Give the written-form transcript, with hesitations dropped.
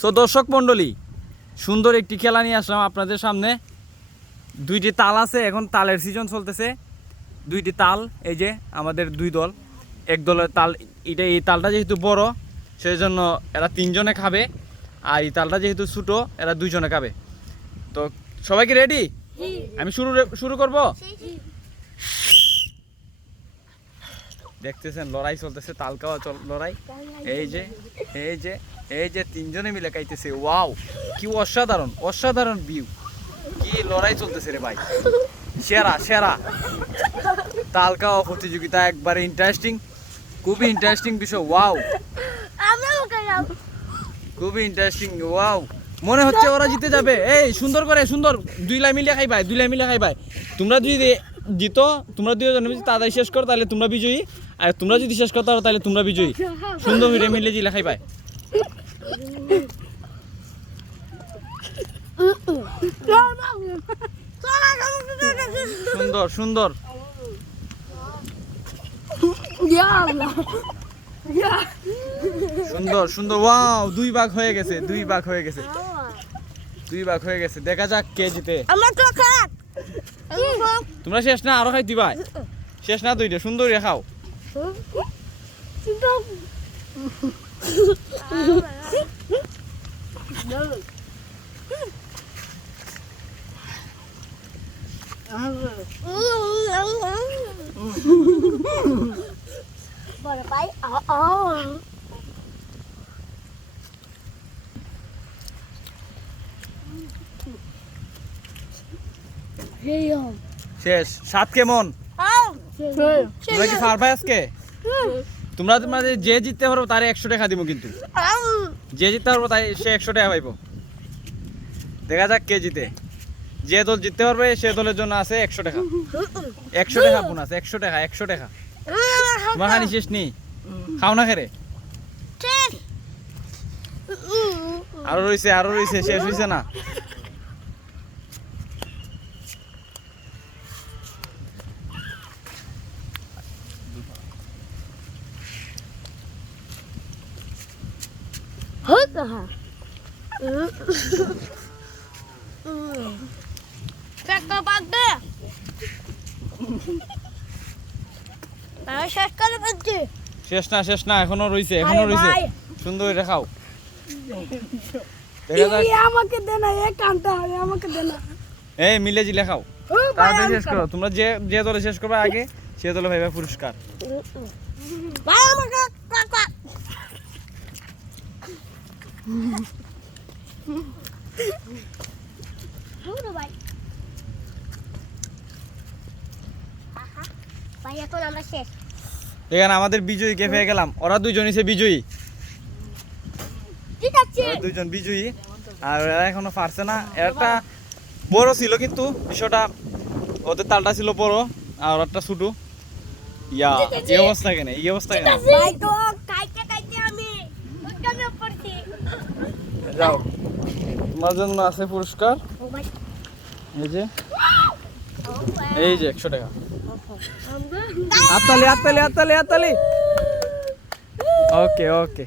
So দর্শক মণ্ডলী, সুন্দর একটি খেলা নিয়ে আসলাম আপনাদের সামনে। দুইটি তাল আছে, এখন তালের সিজন চলতেছে। দুইটি তাল, এই যে আমাদের দুই দল, এক দলের তাল এটা, এই তালটা যেহেতু বড় সেই জন্য এরা তিনজনে খাবে, আর এই তালটা যেহেতু ছোটো এরা দুইজনে খাবে। তো সবাই কি রেডি? আমি শুরু করব। দেখতেছেন লড়াই চলতেছে, তাল খাওয়া লড়াই। এই যে এই যে এই যে তিনজনে মিলে খাইতেছে। ওয়াও, কি অসাধারণ অসাধারণ ভিউ, কি লড়াই চলতেছে রে ভাই। সেরা সেরা তাল খাওয়া প্রতিযোগিতা, একবারে ইন্টারেস্টিং, খুবই ইন্টারেস্টিং বিষয়। ওয়াও, খুবই ইন্টারেস্টিং। ওয়াও, মনে হচ্ছে ওরা জিতে যাবে। এই সুন্দর করে, সুন্দর দুই লাই মিলে খাইবাই, দুই লাই মিলে খাইবাই। তোমরা যদি জিতো, তোমরা দুইজন তাড়াতাড়ি শেষ করো তাহলে তোমরা বিজয়ী, আর তোমরা যদি শেষ করতে পারো তাহলে তোমরা বিজয়ী। সুন্দর মিলে মিলে জিলে খাইবাই। সুন্দর সুন্দর সুন্দর সুন্দর। ওয়াও, দুই ভাগ হয়ে গেছে, দুই ভাগ হয়ে গেছে, দুই ভাগ হয়ে গেছে। দেখা যাক কে জিতে। তোমরা শেষ না, আরো খাই দিবাই। শেষ না দুইটা, সুন্দর খাও। শেষ। স্বাদ কেমন? তোমরা কি পারবে আজকে? তোমরা যে জিততে পারবো তারে 100 টাকা দিব, কিন্তু যে জিততে পারবো তাই সে 100 টাকা পাইবো। দেখা যাক কে জিতে। যে দল জিততে পারবে সে দলের জন্য আছে 100 টাকা, 100 টাকা বোনাস, 100 টাকা, 100 টাকা। তোমার খানি শেষ নেই, খাও না খেরে। আরো রয়েছে, আরো রয়েছে, শেষ হয়েছে না। শেষ না, শেষ না, এখনো রয়েছে, এখনো রয়েছে। সুন্দর করে খাও। আমাকে দে না, এক কানটা হবে, আমাকে দে না। এই মিলে জিলে খাও, তাড়াতাড়ি শেষ করো। তোমরা যে যে দলে শেষ করবে আগে সে দলে পাইবে পুরস্কার। ভাই আমাকে কাকা ভাই ভাই এখন আমরা শেষ। এখানে আমাদের বিজয়ী কে পেয়ে গেলাম। ওরা দুইজনই সে বিজয়ী, ঠিক আছে, ওরা দুইজন বিজয়ী। আর এরা এখনো পারছে না। একটা বড় ছিল কিন্তু বিষয়টা, ওদের তালটা ছিল বড় আর ওরটা ছোট। ইয়া, এই অবস্থা কেন, এই অবস্থা কেন? ভাই তো কাইতে কাইতে আমি ওখানে পড়ছি। যাও, তোমার জন্য আছে পুরস্কার। এই যে, এই যে 100 টাকা। হাততালি হাততালি হাততালি হাততালি। ওকে ওকে।